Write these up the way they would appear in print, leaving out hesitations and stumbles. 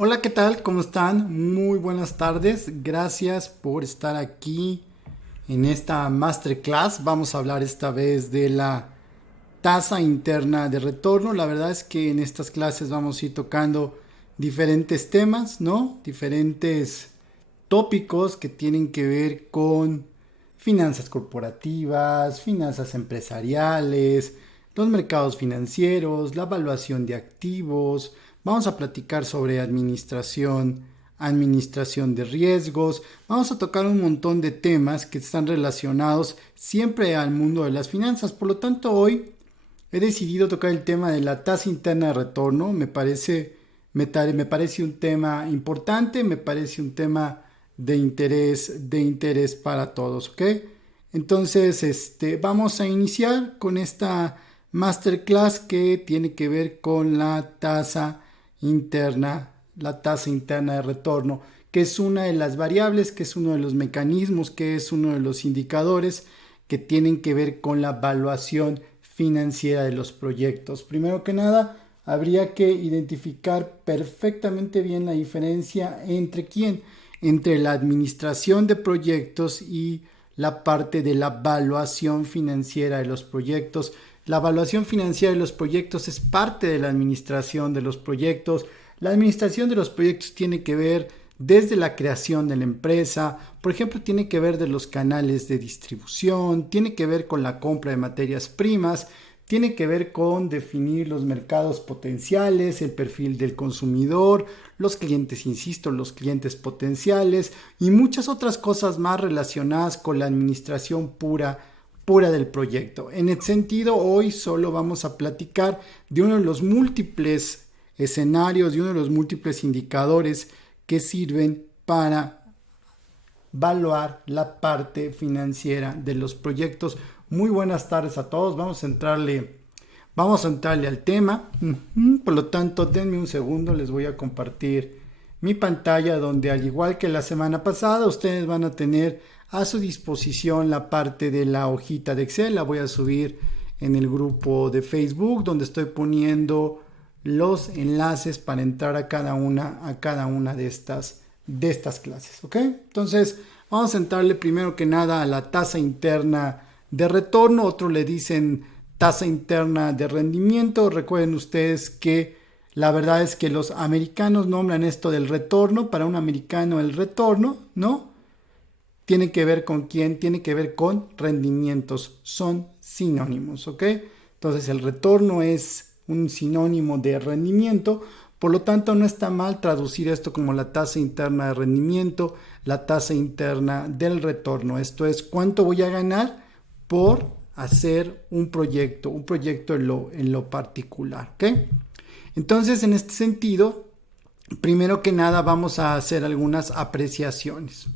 Hola, ¿qué tal? ¿Cómo están? Muy buenas tardes. Gracias por estar aquí en esta masterclass. Vamos a hablar esta vez de la tasa interna de retorno. La verdad es que en estas clases vamos a ir tocando diferentes temas, ¿no? Diferentes tópicos que tienen que ver con finanzas corporativas, finanzas empresariales, los mercados financieros, la evaluación de activos. Vamos a platicar sobre administración de riesgos. Vamos a tocar un montón de temas que están relacionados siempre al mundo de las finanzas. Por lo tanto, hoy he decidido tocar el tema de la tasa interna de retorno. Me parece un tema importante, me parece un tema de interés para todos, ¿ok? Entonces, vamos a iniciar con esta masterclass que tiene que ver con la tasa interna de retorno, que es una de las variables, que es uno de los mecanismos, que es uno de los indicadores que tienen que ver con la evaluación financiera de los proyectos. Primero que nada, habría que identificar perfectamente bien la diferencia entre la administración de proyectos y la parte de la evaluación financiera de los proyectos. La evaluación financiera de los proyectos es parte de la administración de los proyectos. La administración de los proyectos tiene que ver desde la creación de la empresa, por ejemplo, tiene que ver de los canales de distribución, tiene que ver con la compra de materias primas, tiene que ver con definir los mercados potenciales, el perfil del consumidor, los clientes, insisto, los clientes potenciales y muchas otras cosas más relacionadas con la administración pura del proyecto. En el sentido, hoy solo vamos a platicar de uno de los múltiples escenarios, de uno de los múltiples indicadores que sirven para evaluar la parte financiera de los proyectos. Muy buenas tardes a todos. Vamos a entrarle al tema. Por lo tanto, denme un segundo, les voy a compartir mi pantalla donde, al igual que la semana pasada, ustedes van a tener a su disposición la parte de la hojita de Excel. La voy a subir en el grupo de Facebook donde estoy poniendo los enlaces para entrar a cada una de estas clases, ¿ok? Entonces, vamos a entrarle primero que nada a la tasa interna de retorno. Otros le dicen tasa interna de rendimiento. Recuerden ustedes que la verdad es que los americanos nombran esto del retorno. Para un americano el retorno, ¿no? Tiene que ver con quién, tiene que ver con rendimientos. Son sinónimos, ¿ok? Entonces el retorno es un sinónimo de rendimiento. Por lo tanto, no está mal traducir esto como la tasa interna de rendimiento, la tasa interna del retorno. Esto es cuánto voy a ganar por hacer un proyecto en lo particular, ¿ok? Entonces, en este sentido, primero que nada vamos a hacer algunas apreciaciones.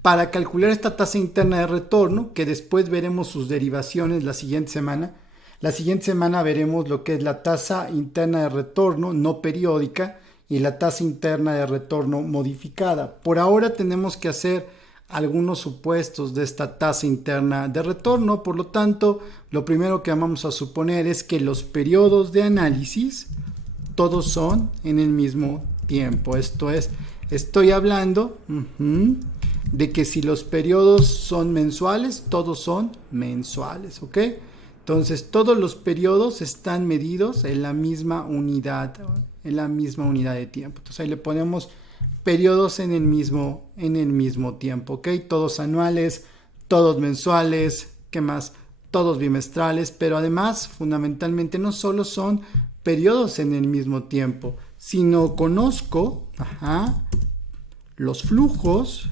Para calcular esta tasa interna de retorno, que después veremos sus derivaciones la siguiente semana. La siguiente semana veremos lo que es la tasa interna de retorno no periódica y la tasa interna de retorno modificada. Por ahora tenemos que hacer algunos supuestos de esta tasa interna de retorno. Por lo tanto, lo primero que vamos a suponer es que los periodos de análisis todos son en el mismo tiempo. Esto es, estoy hablando de que si los periodos son mensuales, todos son mensuales, ¿ok? Entonces, todos los periodos están medidos en la misma unidad de tiempo. Entonces, ahí le ponemos periodos en el mismo tiempo, ¿ok? Todos anuales, todos mensuales, ¿qué más? Todos bimestrales, pero además, fundamentalmente, no solo son periodos en el mismo tiempo, sino conozco los flujos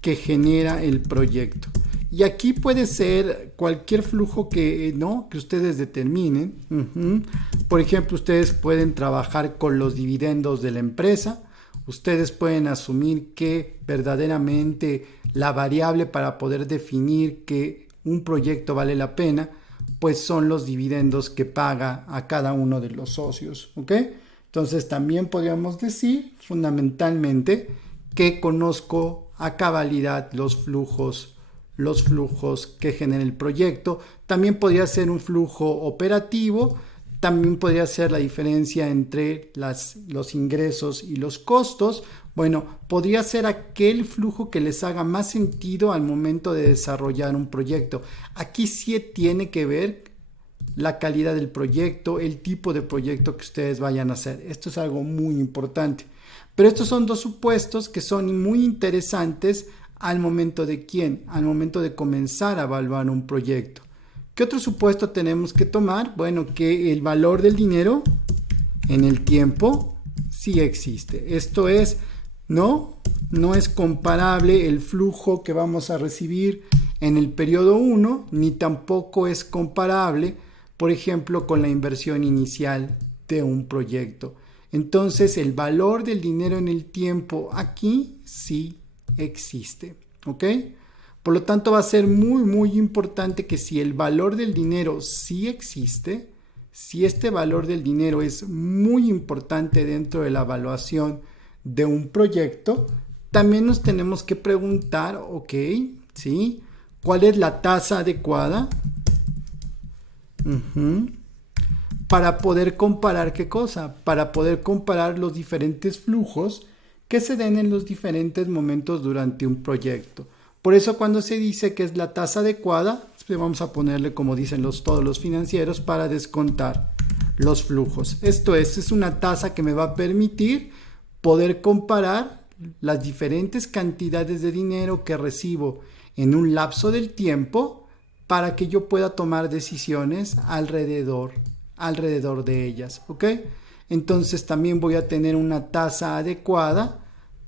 que genera el proyecto. Y aquí puede ser cualquier flujo que ustedes determinen. Por ejemplo, ustedes pueden trabajar con los dividendos de la empresa. Ustedes pueden asumir que verdaderamente la variable para poder definir que un proyecto vale la pena, pues son los dividendos que paga a cada uno de los socios, ¿ok? Entonces también podríamos decir fundamentalmente que conozco a cabalidad los flujos que genera el proyecto. También podría ser un flujo operativo, También podría ser la diferencia entre los ingresos y los costos. Bueno, podría ser aquel flujo que les haga más sentido al momento de desarrollar un proyecto. Aquí sí tiene que ver la calidad del proyecto, el tipo de proyecto que ustedes vayan a hacer. Esto es algo muy importante. Pero estos son dos supuestos que son muy interesantes al momento de al momento de comenzar a evaluar un proyecto. ¿Qué otro supuesto tenemos que tomar? Bueno, que el valor del dinero en el tiempo sí existe. Esto es, no es comparable el flujo que vamos a recibir en el periodo 1, ni tampoco es comparable, por ejemplo, con la inversión inicial de un proyecto. Entonces, el valor del dinero en el tiempo aquí sí existe, ¿ok? Por lo tanto, va a ser muy importante que si el valor del dinero sí existe, si este valor del dinero es muy importante dentro de la evaluación de un proyecto, también nos tenemos que preguntar, ok, ¿sí? ¿Cuál es la tasa adecuada? Para poder comparar ¿qué cosa? Para poder comparar los diferentes flujos que se den en los diferentes momentos durante un proyecto. Por eso cuando se dice que es la tasa adecuada, vamos a ponerle como dicen todos los financieros para descontar los flujos. Esto es una tasa que me va a permitir poder comparar las diferentes cantidades de dinero que recibo en un lapso del tiempo para que yo pueda tomar decisiones alrededor de ellas, ¿ok? Entonces también voy a tener una tasa adecuada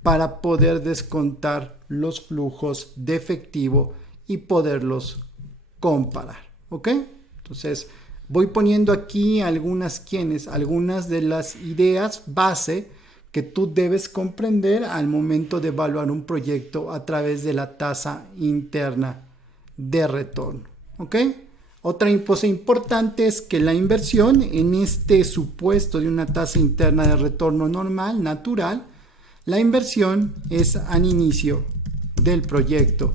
para poder descontar los flujos de efectivo y poderlos comparar, ¿ok? Entonces voy poniendo aquí algunas de las ideas base que tú debes comprender al momento de evaluar un proyecto a través de la tasa interna de retorno, ¿ok? Otra cosa importante es que la inversión en este supuesto de una tasa interna de retorno normal, natural, la inversión es al inicio del proyecto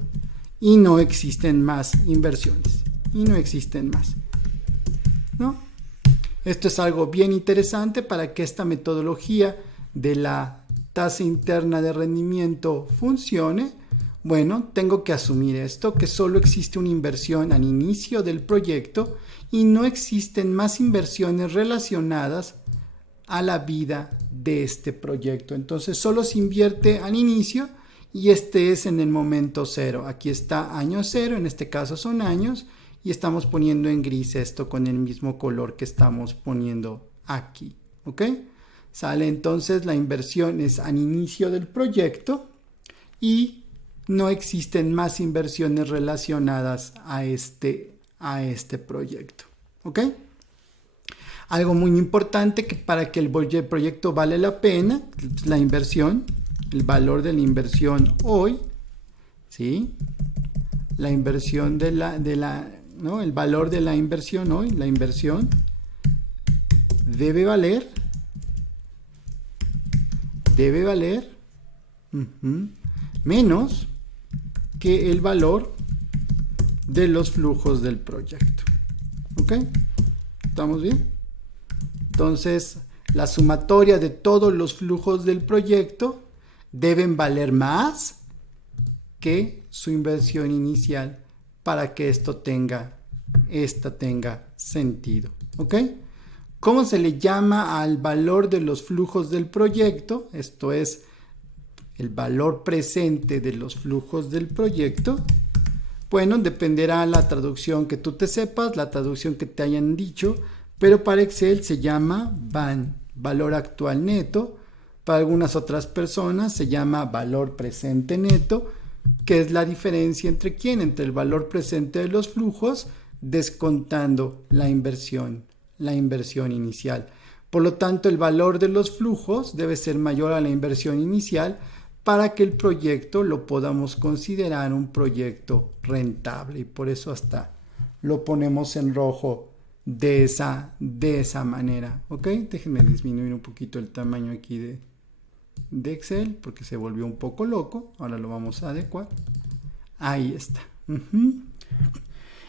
y no existen más inversiones y no existen más, ¿no? Esto es algo bien interesante para que esta metodología de la tasa interna de rendimiento funcione. Bueno, tengo que asumir esto, que solo existe una inversión al inicio del proyecto y no existen más inversiones relacionadas a la vida de este proyecto. Entonces solo se invierte al inicio y este es en el momento cero. Aquí está año cero, en este caso son años y estamos poniendo en gris esto con el mismo color que estamos poniendo aquí, ¿ok? Sale entonces la inversión es al inicio del proyecto y no existen más inversiones relacionadas a este proyecto, ¿ok? Algo muy importante que para que el proyecto vale la pena, la inversión, el valor de la inversión hoy, ¿sí? La inversión ¿no? El valor de la inversión hoy, la inversión debe valer menos que el valor de los flujos del proyecto, ¿ok? ¿Estamos bien? Entonces, la sumatoria de todos los flujos del proyecto deben valer más que su inversión inicial para que esta tenga sentido, ¿ok? ¿Cómo se le llama al valor de los flujos del proyecto? Esto es el valor presente de los flujos del proyecto. Bueno, dependerá la traducción que tú te sepas, la traducción que te hayan dicho, pero para Excel se llama VAN, valor actual neto. Para algunas otras personas se llama valor presente neto, que es la diferencia entre el valor presente de los flujos descontando la inversión inicial. Por lo tanto, el valor de los flujos debe ser mayor a la inversión inicial para que el proyecto lo podamos considerar un proyecto rentable, y por eso hasta lo ponemos en rojo de esa manera, ¿ok? Déjenme disminuir un poquito el tamaño aquí de Excel porque se volvió un poco loco. Ahora lo vamos a adecuar. Ahí está.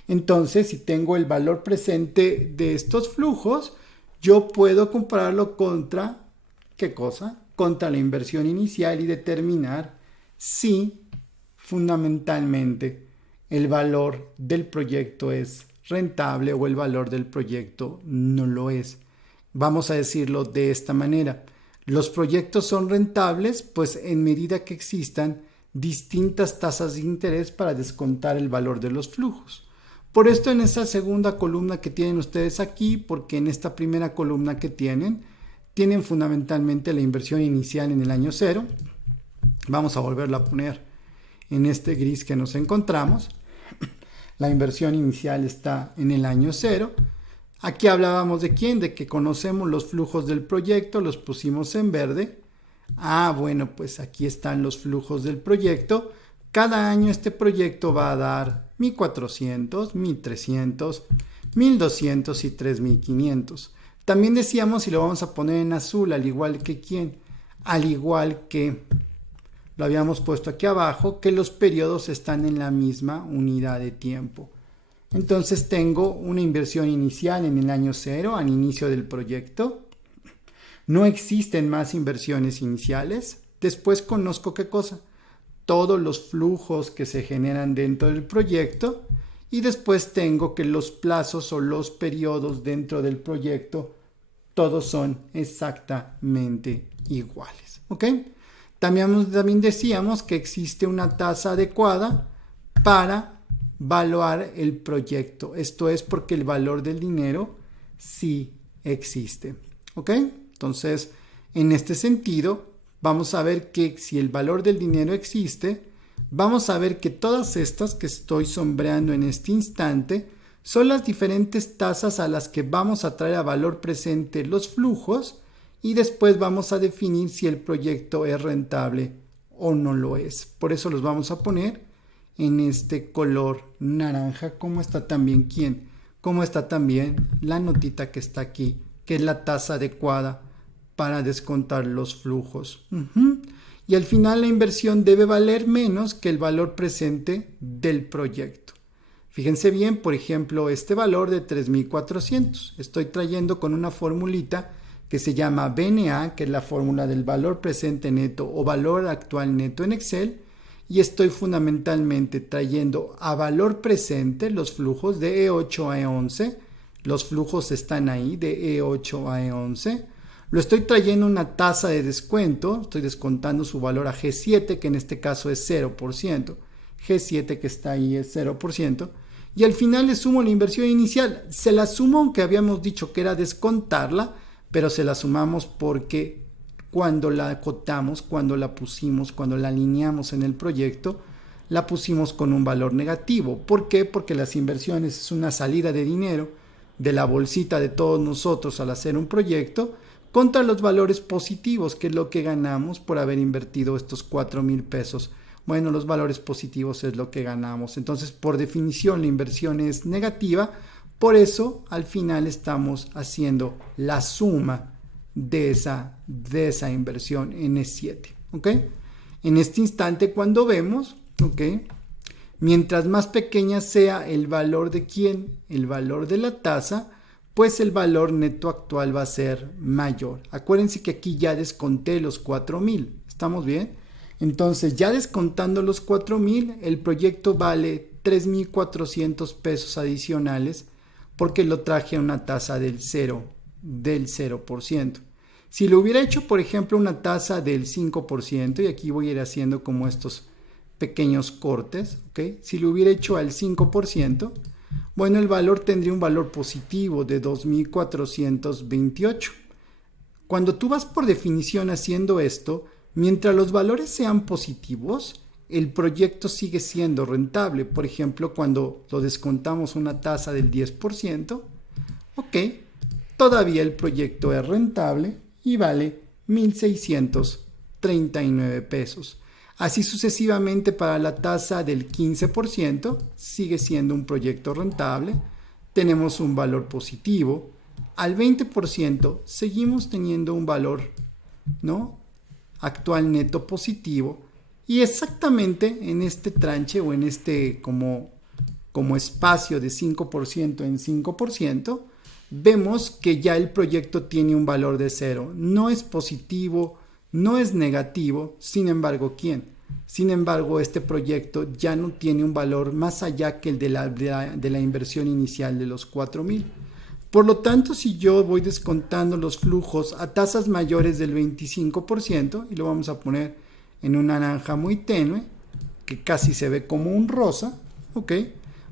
Entonces, si tengo el valor presente de estos flujos, yo puedo compararlo contra, ¿qué cosa? Contra la inversión inicial y determinar si fundamentalmente el valor del proyecto es rentable o el valor del proyecto no lo es. Vamos a decirlo de esta manera. Los proyectos son rentables, pues en medida que existan distintas tasas de interés para descontar el valor de los flujos. Por esto en esta segunda columna que tienen ustedes aquí, porque en esta primera columna que tienen fundamentalmente la inversión inicial en el año 0. Vamos a volverla a poner en este gris que nos encontramos. La inversión inicial está en el año 0. Aquí hablábamos de quién, de que conocemos los flujos del proyecto, los pusimos en verde. Bueno, pues aquí están los flujos del proyecto. Cada año este proyecto va a dar 1.400, 1.300, 1.200 y 3.500. También decíamos, y lo vamos a poner en azul, al igual que quién, al igual que lo habíamos puesto aquí abajo, que los periodos están en la misma unidad de tiempo. Entonces tengo una inversión inicial en el año 0, al inicio del proyecto. No existen más inversiones iniciales. Después conozco ¿qué cosa? Todos los flujos que se generan dentro del proyecto. Y después tengo que los plazos o los periodos dentro del proyecto, todos son exactamente iguales. ¿Ok? También decíamos que existe una tasa adecuada para valuar el proyecto. Esto es porque el valor del dinero sí existe. ¿Ok? Entonces, en este sentido, vamos a ver que si el valor del dinero existe, vamos a ver que todas estas que estoy sombreando en este instante son las diferentes tasas a las que vamos a traer a valor presente los flujos y después vamos a definir si el proyecto es rentable o no lo es. Por eso los vamos a poner en este color naranja, como está también como está también la notita que está aquí, que es la tasa adecuada para descontar los flujos. Y al final la inversión debe valer menos que el valor presente del proyecto. Fíjense bien, por ejemplo, este valor de 3.400. Estoy trayendo con una formulita que se llama BNA, que es la fórmula del valor presente neto o valor actual neto en Excel. Y estoy fundamentalmente trayendo a valor presente los flujos de E8 a E11. Los flujos están ahí de E8 a E11. Lo estoy trayendo una tasa de descuento, estoy descontando su valor a G7, que en este caso es 0%. G7 que está ahí es 0%. Y al final le sumo la inversión inicial. Se la sumo aunque habíamos dicho que era descontarla, pero se la sumamos porque cuando la acotamos, cuando la pusimos, cuando la alineamos en el proyecto, la pusimos con un valor negativo. ¿Por qué? Porque las inversiones es una salida de dinero de la bolsita de todos nosotros al hacer un proyecto, contra los valores positivos, que es lo que ganamos por haber invertido estos 4,000 pesos. Bueno, los valores positivos es lo que ganamos. Entonces, por definición, la inversión es negativa. Por eso, al final estamos haciendo la suma de esa inversión en E7. ¿Ok? En este instante, cuando vemos, ¿ok? Mientras más pequeña sea el valor de quién, el valor de la tasa, pues el valor neto actual va a ser mayor. Acuérdense que aquí ya desconté los 4,000. ¿Estamos bien? Entonces, ya descontando los 4,000, el proyecto vale 3.400 pesos adicionales porque lo traje a una tasa del 0%. Si lo hubiera hecho, por ejemplo, una tasa del 5%, y aquí voy a ir haciendo como estos pequeños cortes, ¿ok? Si lo hubiera hecho al 5%, bueno, el valor tendría un valor positivo de 2.428. Cuando tú vas por definición haciendo esto, mientras los valores sean positivos, el proyecto sigue siendo rentable. Por ejemplo, cuando lo descontamos una tasa del 10%, ok, todavía el proyecto es rentable y vale 1.639 pesos. Así sucesivamente para la tasa del 15%, sigue siendo un proyecto rentable, tenemos un valor positivo. Al 20% seguimos teniendo un valor, ¿no?, actual neto positivo. Y exactamente en este tranche o en este como espacio de 5% en 5%, vemos que ya el proyecto tiene un valor de 0. No es positivo, no es negativo, sin embargo, ¿quién? Sin embargo, este proyecto ya no tiene un valor más allá que el de la inversión inicial de los 4,000. Por lo tanto, si yo voy descontando los flujos a tasas mayores del 25%, y lo vamos a poner en un naranja muy tenue, que casi se ve como un rosa, ¿ok?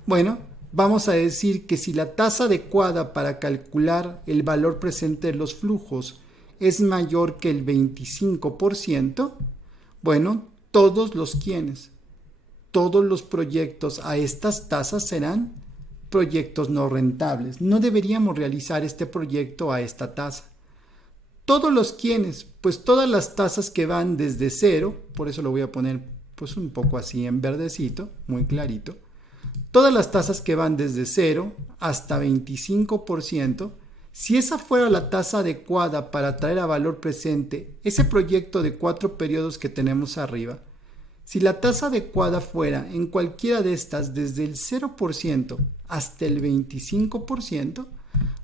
Bueno, vamos a decir que si la tasa adecuada para calcular el valor presente de los flujos es mayor que el 25%, bueno, todos los proyectos a estas tasas serán proyectos no rentables. No deberíamos realizar este proyecto a esta tasa. Todos los quienes, pues todas las tasas que van desde 0, por eso lo voy a poner pues un poco así en verdecito, muy clarito. Todas las tasas que van desde 0 hasta 25%, si esa fuera la tasa adecuada para traer a valor presente ese proyecto de 4 periodos que tenemos arriba, si la tasa adecuada fuera en cualquiera de estas desde el 0% hasta el 25%,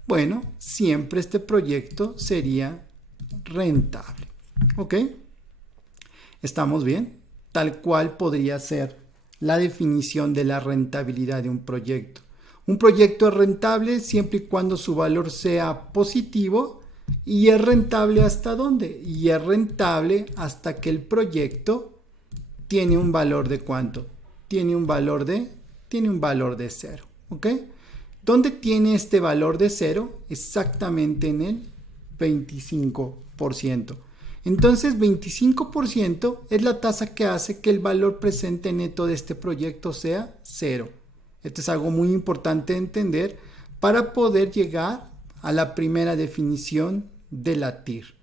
bueno, siempre este proyecto sería rentable. ¿Ok? ¿Estamos bien? Tal cual podría ser la definición de la rentabilidad de un proyecto. Un proyecto es rentable siempre y cuando su valor sea positivo. ¿Y es rentable hasta dónde? Y es rentable hasta que el proyecto tiene un valor de ¿cuánto? Tiene un valor de 0. ¿Ok? ¿Dónde tiene este valor de 0? Exactamente en el 25%. Entonces 25% es la tasa que hace que el valor presente neto de este proyecto sea 0. Esto es algo muy importante de entender para poder llegar a la primera definición de la TIR.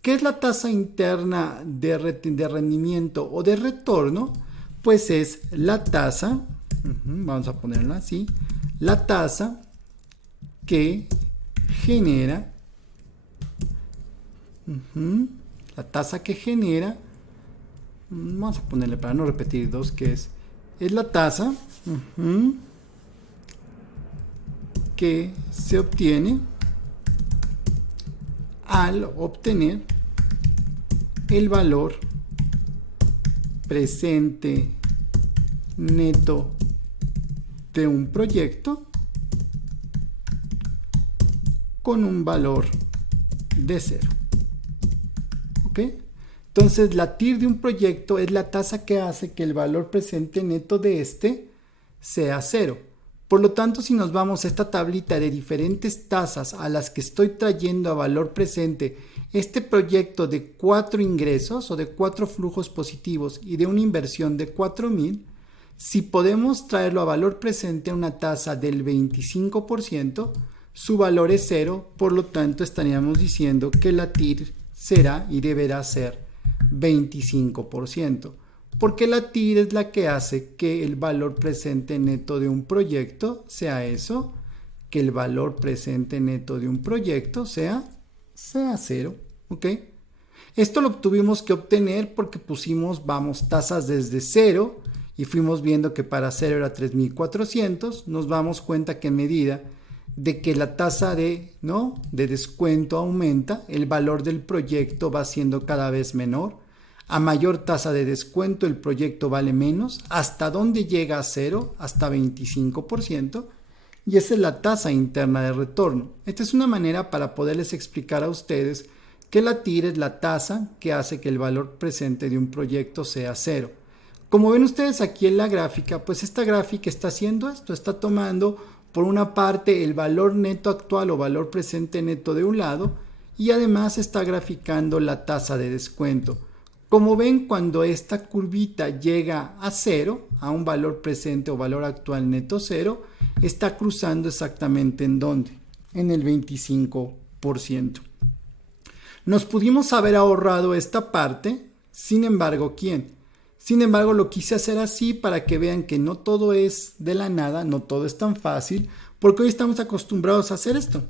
¿Qué es la tasa interna de rendimiento o de retorno? Pues es la tasa, vamos a ponerla así, la tasa que genera vamos a ponerle para no repetir dos, que es la tasa que se obtiene al obtener el valor presente neto de un proyecto con un valor de 0. ¿Ok? Entonces la TIR de un proyecto es la tasa que hace que el valor presente neto de este sea 0. Por lo tanto, si nos vamos a esta tablita de diferentes tasas a las que estoy trayendo a valor presente este proyecto de 4 ingresos o de 4 flujos positivos y de una inversión de 4,000, si podemos traerlo a valor presente a una tasa del 25%, su valor es 0, por lo tanto estaríamos diciendo que la TIR será y deberá ser 25%, porque la TIR es la que hace que el valor presente neto de un proyecto sea eso, que el valor presente neto de un proyecto sea 0. ¿Ok? Esto lo tuvimos que obtener porque pusimos, tasas desde 0 y fuimos viendo que para 0 era 3,400. Nos damos cuenta que en medida de que la tasa de descuento aumenta, el valor del proyecto va siendo cada vez menor. A mayor tasa de descuento, el proyecto vale menos. ¿Hasta dónde llega a 0? Hasta 25%. Y esa es la tasa interna de retorno. Esta es una manera para poderles explicar a ustedes que la TIR es la tasa que hace que el valor presente de un proyecto sea 0. Como ven ustedes aquí en la gráfica, pues esta gráfica está haciendo esto, está tomando por una parte el valor neto actual o valor presente neto de un lado y además está graficando la tasa de descuento. Como ven, cuando esta curvita llega a 0, a un valor presente o valor actual neto 0, está cruzando exactamente ¿en dónde? En el 25%. Nos pudimos haber ahorrado esta parte, sin embargo, ¿quién? Sin embargo, lo quise hacer así para que vean que no todo es de la nada, no todo es tan fácil, porque hoy estamos acostumbrados a hacer esto.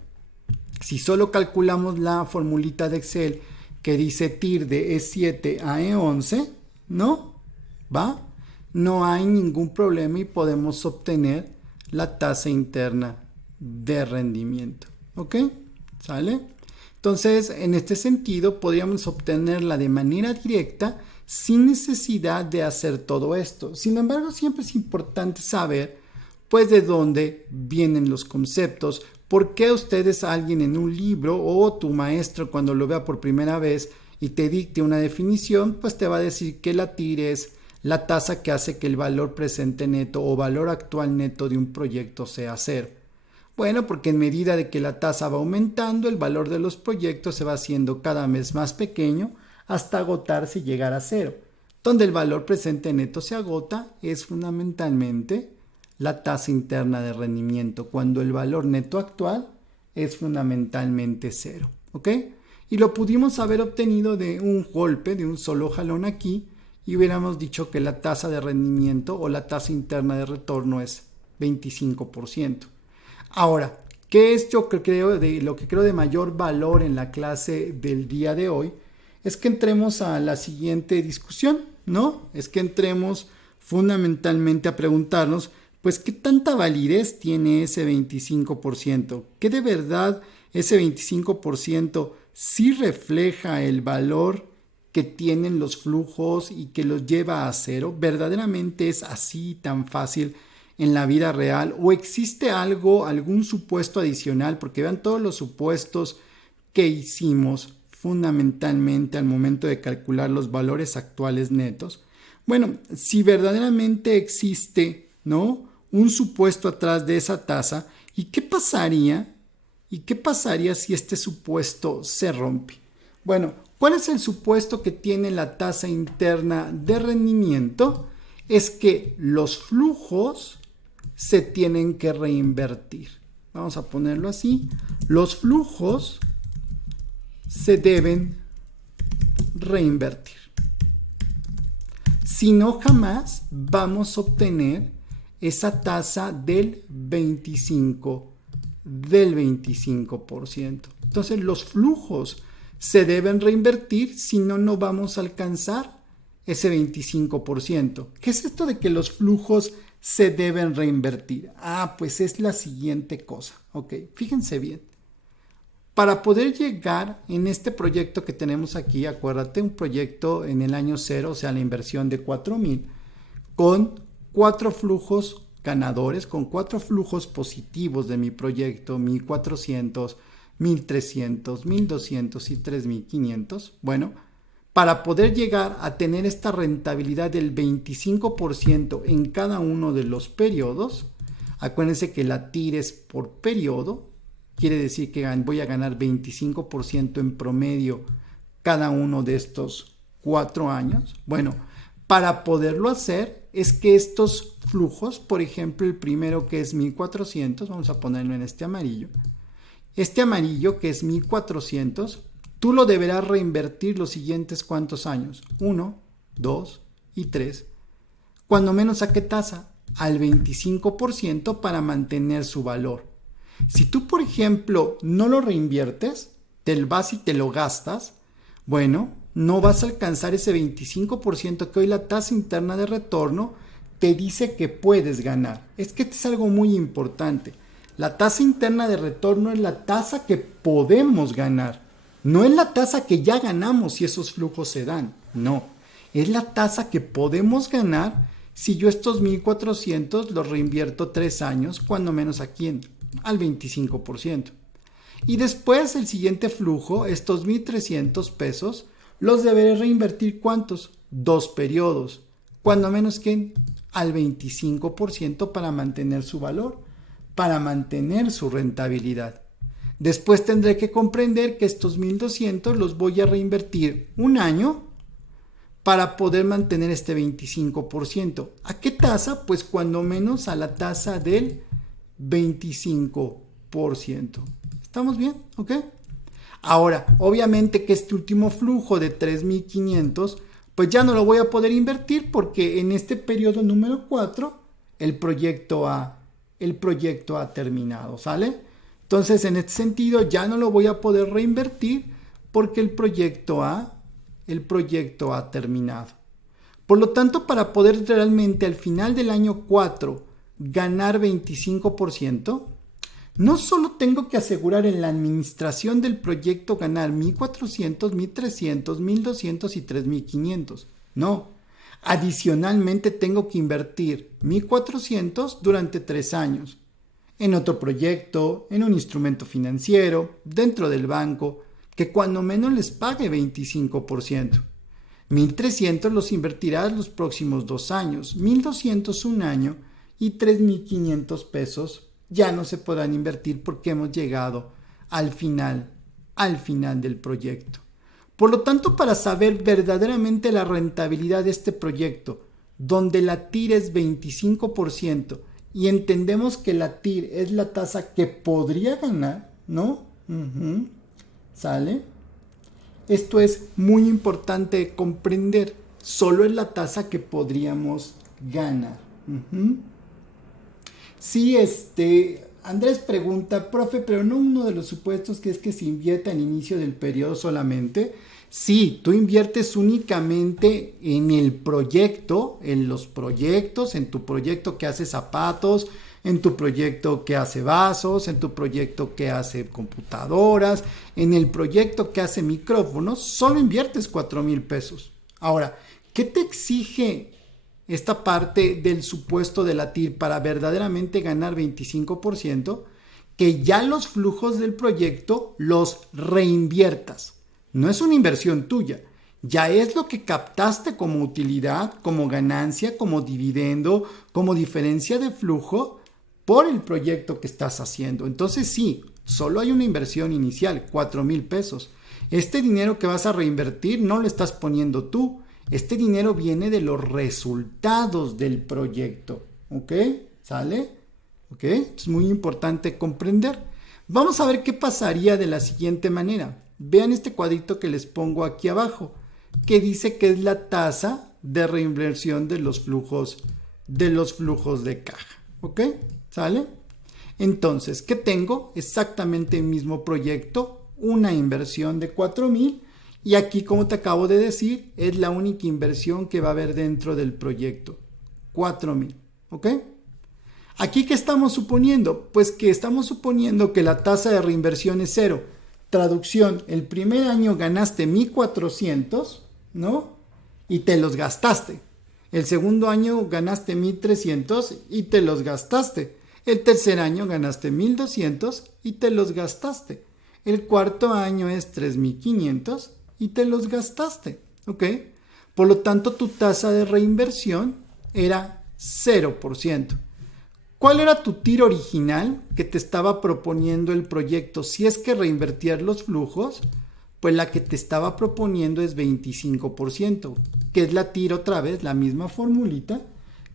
Si solo calculamos la formulita de Excel que dice TIR de E7 a E11, ¿no? ¿Va? No hay ningún problema y podemos obtener la tasa interna de rendimiento. ¿Ok? ¿Sale? Entonces, en este sentido, podríamos obtenerla de manera directa sin necesidad de hacer todo esto. Sin embargo, siempre es importante saber, pues, de dónde vienen los conceptos, por qué ustedes, alguien en un libro o tu maestro cuando lo vea por primera vez y te dicte una definición, pues te va a decir que la TIR es la tasa que hace que el valor presente neto o valor actual neto de un proyecto sea cero. Bueno, porque en medida de que la tasa va aumentando, el valor de los proyectos se va haciendo cada vez más pequeño hasta agotarse y llegar a cero. Donde el valor presente neto se agota es fundamentalmente la tasa interna de rendimiento, cuando el valor neto actual es fundamentalmente cero. ¿Ok? Y lo pudimos haber obtenido de un golpe, de un solo jalón aquí, y hubiéramos dicho que la tasa de rendimiento o la tasa interna de retorno es 25%. Ahora, ¿qué es lo que creo de mayor valor en la clase del día de hoy? Es que entremos a la siguiente discusión, ¿no? Es que entremos fundamentalmente a preguntarnos, pues, ¿qué tanta validez tiene ese 25%? ¿Qué de verdad ese 25% sí refleja el valor que tienen los flujos y que los lleva a cero? ¿Verdaderamente es así tan fácil en la vida real? ¿O existe algún supuesto adicional? Porque vean todos los supuestos que hicimos fundamentalmente al momento de calcular los valores actuales netos. Bueno, si verdaderamente existe, ¿no?, un supuesto atrás de esa tasa, ¿y qué pasaría? ¿Y qué pasaría si este supuesto se rompe? Bueno, ¿cuál es el supuesto que tiene la tasa interna de rendimiento? Es que los flujos se tienen que reinvertir. Vamos a ponerlo así. Los flujos se deben reinvertir. Si no, jamás vamos a obtener esa tasa del 25%. Entonces, los flujos se deben reinvertir, si no, no vamos a alcanzar ese 25%. ¿Qué es esto de que los flujos se deben reinvertir? Pues es la siguiente cosa. Ok, fíjense bien. Para poder llegar en este proyecto que tenemos aquí, acuérdate, un proyecto en el año 0, o sea, la inversión de 4,000, con 4 flujos ganadores, con 4 flujos positivos de mi proyecto, 1,400, 1,300, 1,200 y 3,500. Bueno, para poder llegar a tener esta rentabilidad del 25% en cada uno de los periodos, acuérdense que la TIR es por periodo, quiere decir que voy a ganar 25% en promedio cada uno de estos 4 años. Bueno, para poderlo hacer es que estos flujos, por ejemplo, el primero que es 1,400, vamos a ponerlo en este amarillo que es 1,400, tú lo deberás reinvertir los siguientes ¿cuántos años? 1, 2 y 3. Cuando menos, ¿a qué tasa? Al 25% para mantener su valor. Si tú, por ejemplo, no lo reinviertes, te vas y te lo gastas, bueno, no vas a alcanzar ese 25% que hoy la tasa interna de retorno te dice que puedes ganar. Es que esto es algo muy importante. La tasa interna de retorno es la tasa que podemos ganar. No es la tasa que ya ganamos si esos flujos se dan. No, es la tasa que podemos ganar si yo estos 1,400 los reinvierto 3 años, cuando menos aquí al 25%. Y después el siguiente flujo, estos 1,300 pesos, los deberé reinvertir ¿cuántos? 2 periodos, cuando menos que al 25% para mantener su valor, para mantener su rentabilidad. Después tendré que comprender que estos 1,200 los voy a reinvertir un año para poder mantener este 25%. ¿A qué tasa? Pues cuando menos a la tasa del 25%. ¿Estamos bien? ¿Ok? Ahora, obviamente que este último flujo de 3,500, pues ya no lo voy a poder invertir porque en este periodo número 4 el proyecto ha terminado, ¿sale? Entonces, en este sentido, ya no lo voy a poder reinvertir porque el proyecto ha terminado. Por lo tanto, para poder realmente al final del año 4 ganar 25%, no solo tengo que asegurar en la administración del proyecto ganar 1,400, 1,300, 1,200 y 3,500. No. Adicionalmente tengo que invertir 1,400 durante 3 años. En otro proyecto, en un instrumento financiero, dentro del banco, que cuando menos les pague 25%. 1,300 los invertirás los próximos 2 años, 1,200 un año y 3,500 pesos ya no se podrán invertir porque hemos llegado al final del proyecto. Por lo tanto, para saber verdaderamente la rentabilidad de este proyecto, donde la TIR es 25% y entendemos que la TIR es la tasa que podría ganar, ¿no? ¿Sale? Esto es muy importante comprender. Solo es la tasa que podríamos ganar. Sí, Andrés pregunta, profe, pero no uno de los supuestos que es que se invierta al inicio del periodo solamente. Sí, tú inviertes únicamente en el proyecto, en los proyectos, en tu proyecto que hace zapatos, en tu proyecto que hace vasos, en tu proyecto que hace computadoras, en el proyecto que hace micrófonos, solo inviertes 4,000 pesos. Ahora, ¿qué te exige esta parte del supuesto de la TIR para verdaderamente ganar 25%? Que ya los flujos del proyecto los reinviertas. No es una inversión tuya, ya es lo que captaste como utilidad, como ganancia, como dividendo, como diferencia de flujo por el proyecto que estás haciendo. Entonces sí, solo hay una inversión inicial, 4,000 pesos. Este dinero que vas a reinvertir no lo estás poniendo tú. Este dinero viene de los resultados del proyecto. ¿Ok? ¿Sale? ¿Ok? Es muy importante comprender. Vamos a ver qué pasaría de la siguiente manera. Vean este cuadrito que les pongo aquí abajo, que dice que es la tasa de reinversión de los flujos de caja. ¿Ok? ¿Sale? Entonces, ¿qué tengo? Exactamente el mismo proyecto, una inversión de 4,000 y aquí, como te acabo de decir, es la única inversión que va a haber dentro del proyecto, 4,000. ¿Ok? ¿Aquí qué estamos suponiendo? Pues que estamos suponiendo que la tasa de reinversión es 0. Traducción, el primer año ganaste 1,400, ¿no? Y te los gastaste. El segundo año ganaste 1,300 y te los gastaste. El tercer año ganaste 1,200 y te los gastaste. El cuarto año es 3,500 y te los gastaste. ¿Ok? Por lo tanto, tu tasa de reinversión era 0%. ¿Cuál era tu TIR original que te estaba proponiendo el proyecto? Si es que reinvertías los flujos, pues la que te estaba proponiendo es 25%, que es la TIR otra vez, la misma formulita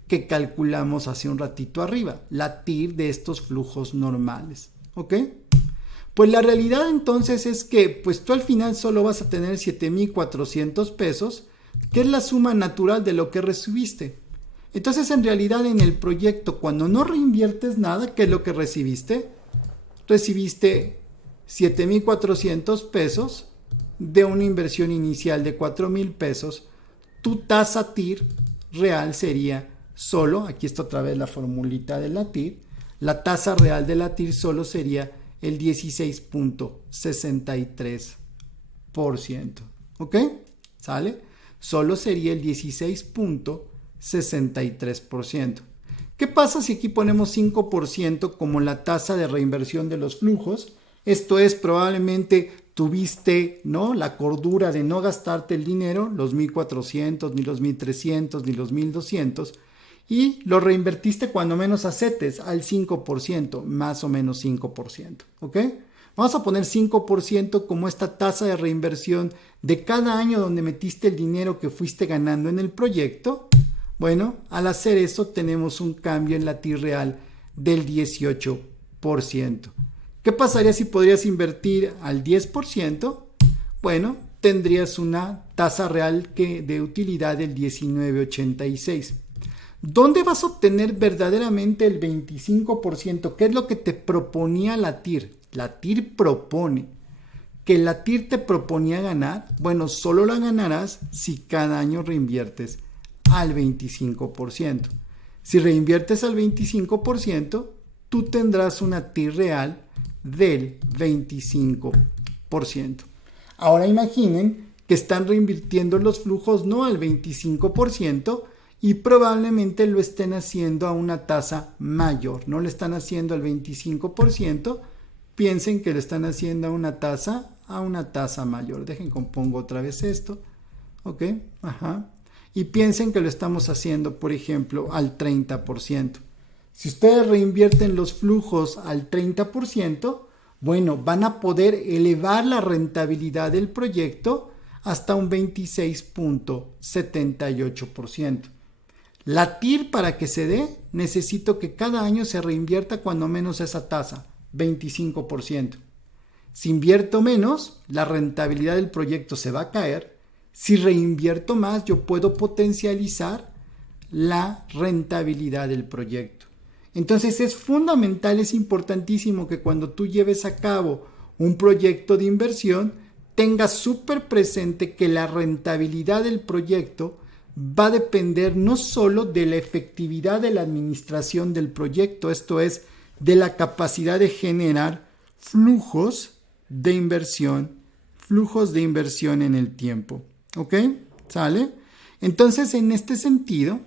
que calculamos hace un ratito arriba, la TIR de estos flujos normales. ¿Ok? Pues la realidad entonces es que pues tú al final solo vas a tener 7,400 pesos, que es la suma natural de lo que recibiste. Entonces, en realidad, en el proyecto, cuando no reinviertes nada, ¿qué es lo que recibiste? Recibiste 7,400 pesos de una inversión inicial de 4,000 pesos. Tu tasa TIR real sería solo, aquí está otra vez la formulita de la TIR, la tasa real de la TIR solo sería el 16,63%. ¿Ok? ¿Sale? Solo sería el 16,63%. ¿Qué pasa si aquí ponemos 5% como la tasa de reinversión de los flujos? Esto es, probablemente tuviste, ¿no?, la cordura de no gastarte el dinero, los 1,400, ni los 1,300, ni los 1,200, y lo reinvertiste cuando menos a CETES al 5%, más o menos 5%. ¿Ok? Vamos a poner 5% como esta tasa de reinversión de cada año donde metiste el dinero que fuiste ganando en el proyecto. Bueno, al hacer eso tenemos un cambio en la TIR real del 18%. ¿Qué pasaría si podrías invertir al 10%? Bueno, tendrías una tasa real de utilidad del 19,86%. ¿Dónde vas a obtener verdaderamente el 25%? ¿Qué es lo que te proponía la TIR? La TIR propone. ¿Que la TIR te proponía ganar? Bueno, solo la ganarás si cada año reinviertes al 25%. Si reinviertes al 25%, tú tendrás una TIR real del 25%. Ahora imaginen que están reinvirtiendo los flujos no al 25% y probablemente lo estén haciendo a una tasa mayor. No lo están haciendo al 25%, piensen que lo están haciendo a una tasa mayor. Dejen compongo otra vez esto. Ok, y piensen que lo estamos haciendo, por ejemplo, al 30%. Si ustedes reinvierten los flujos al 30%, bueno, van a poder elevar la rentabilidad del proyecto hasta un 26.78%. La TIR, para que se dé, necesito que cada año se reinvierta cuando menos esa tasa, 25%. Si invierto menos, la rentabilidad del proyecto se va a caer. Si reinvierto más, yo puedo potencializar la rentabilidad del proyecto. Entonces es fundamental, es importantísimo que cuando tú lleves a cabo un proyecto de inversión, tengas súper presente que la rentabilidad del proyecto va a depender no solo de la efectividad de la administración del proyecto, esto es, de la capacidad de generar flujos de inversión en el tiempo. ¿Ok? ¿Sale? Entonces, en este sentido,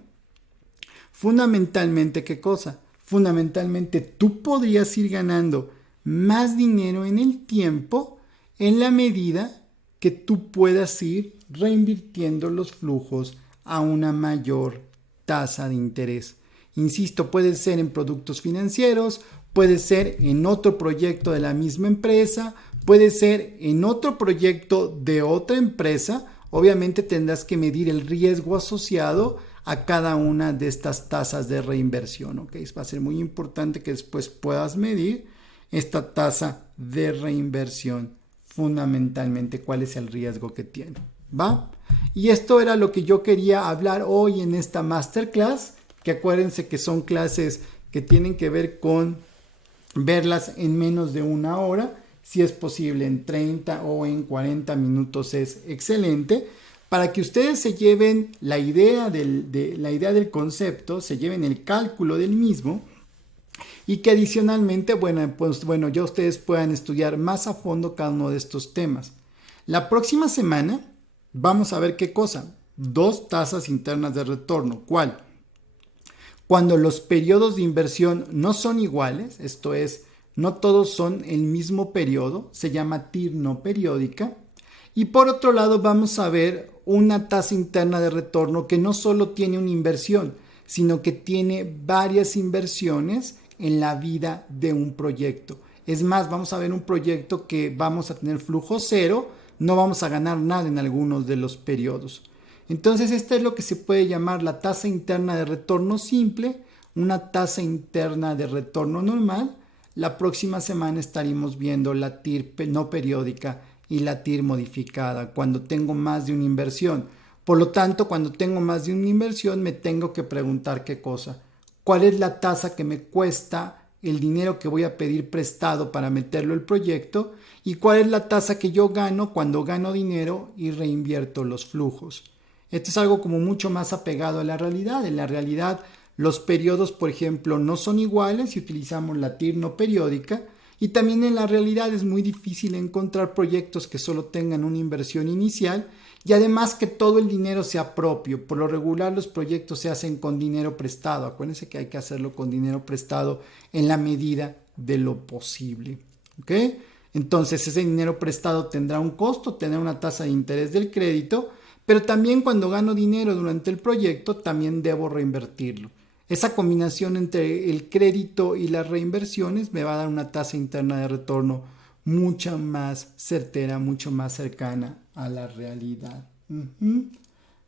fundamentalmente, ¿qué cosa? Fundamentalmente, tú podrías ir ganando más dinero en el tiempo en la medida que tú puedas ir reinvirtiendo los flujos a una mayor tasa de interés. Insisto, puede ser en productos financieros, puede ser en otro proyecto de la misma empresa, puede ser en otro proyecto de otra empresa. Obviamente tendrás que medir el riesgo asociado a cada una de estas tasas de reinversión. ¿Ok? Va a ser muy importante que después puedas medir esta tasa de reinversión, fundamentalmente cuál es el riesgo que tiene. ¿Va? Y esto era lo que yo quería hablar hoy en esta masterclass, que acuérdense que son clases que tienen que ver con verlas en menos de una hora. Si es posible en 30 o en 40 minutos es excelente, para que ustedes se lleven la idea del concepto, se lleven el cálculo del mismo y que adicionalmente, ya ustedes puedan estudiar más a fondo cada uno de estos temas. La próxima semana vamos a ver qué cosa, 2 tasas internas de retorno. ¿Cuál? Cuando los periodos de inversión no son iguales, esto es, no todos son el mismo periodo, se llama TIR no periódica. Y por otro lado vamos a ver una tasa interna de retorno que no solo tiene una inversión, sino que tiene varias inversiones en la vida de un proyecto. Es más, vamos a ver un proyecto que vamos a tener flujo cero, no vamos a ganar nada en algunos de los periodos. Entonces, esta es lo que se puede llamar la tasa interna de retorno simple, una tasa interna de retorno normal. La próxima semana estaremos viendo la TIR no periódica y la TIR modificada cuando tengo más de una inversión. Por lo tanto, cuando tengo más de una inversión, me tengo que preguntar qué cosa. ¿Cuál es la tasa que me cuesta el dinero que voy a pedir prestado para meterlo al proyecto? ¿Y cuál es la tasa que yo gano cuando gano dinero y reinvierto los flujos? Esto es algo como mucho más apegado a la realidad. En la realidad, los periodos, por ejemplo, no son iguales y utilizamos la TIR no periódica. Y también en la realidad es muy difícil encontrar proyectos que solo tengan una inversión inicial y además que todo el dinero sea propio. Por lo regular los proyectos se hacen con dinero prestado. Acuérdense que hay que hacerlo con dinero prestado en la medida de lo posible. ¿Ok? Entonces ese dinero prestado tendrá un costo, tendrá una tasa de interés del crédito, pero también cuando gano dinero durante el proyecto también debo reinvertirlo. Esa combinación entre el crédito y las reinversiones me va a dar una tasa interna de retorno mucho más certera, mucho más cercana a la realidad.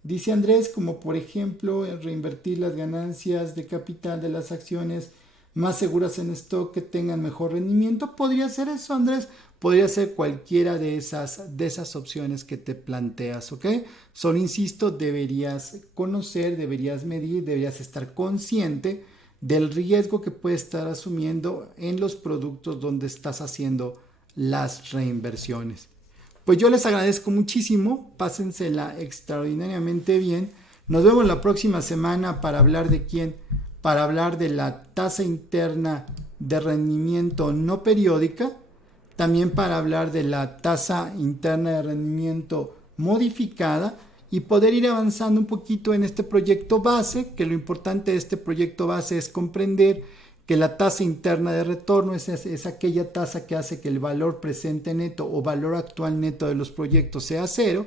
Dice Andrés, como por ejemplo reinvertir las ganancias de capital de las acciones más seguras en stock que tengan mejor rendimiento. ¿Podría ser eso, Andrés? Podría ser cualquiera de esas opciones que te planteas, ¿ok? Solo insisto, deberías conocer, deberías medir, deberías estar consciente del riesgo que puedes estar asumiendo en los productos donde estás haciendo las reinversiones. Pues yo les agradezco muchísimo, pásensela extraordinariamente bien. Nos vemos la próxima semana para hablar de quién, para hablar de la tasa interna de rendimiento no periódica, también para hablar de la tasa interna de rendimiento modificada y poder ir avanzando un poquito en este proyecto base, que lo importante de este proyecto base es comprender que la tasa interna de retorno es aquella tasa que hace que el valor presente neto o valor actual neto de los proyectos sea cero,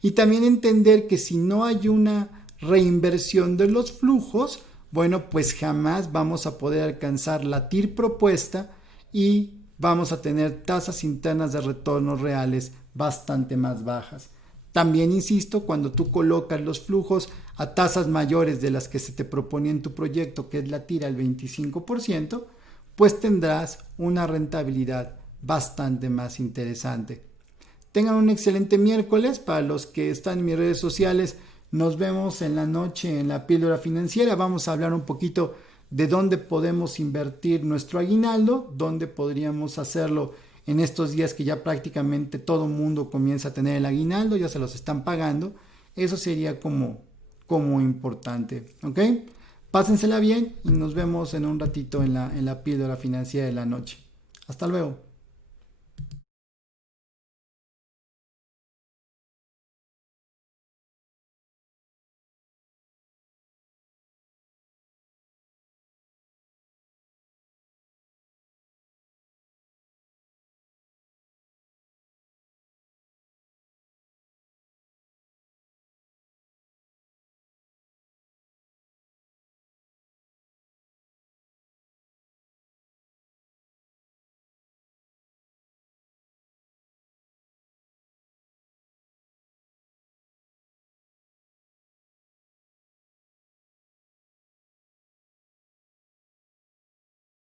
y también entender que si no hay una reinversión de los flujos, bueno, pues jamás vamos a poder alcanzar la TIR propuesta y vamos a tener tasas internas de retorno reales bastante más bajas. También insisto, cuando tú colocas los flujos a tasas mayores de las que se te proponía en tu proyecto, que es la TIR al 25%, pues tendrás una rentabilidad bastante más interesante. Tengan un excelente miércoles. Para los que están en mis redes sociales, nos vemos en la noche en la píldora financiera. Vamos a hablar un poquito de dónde podemos invertir nuestro aguinaldo, dónde podríamos hacerlo en estos días que ya prácticamente todo mundo comienza a tener el aguinaldo, ya se los están pagando. Eso sería como importante, ¿ok? Pásensela bien y nos vemos en un ratito en la píldora financiera de la noche. Hasta luego.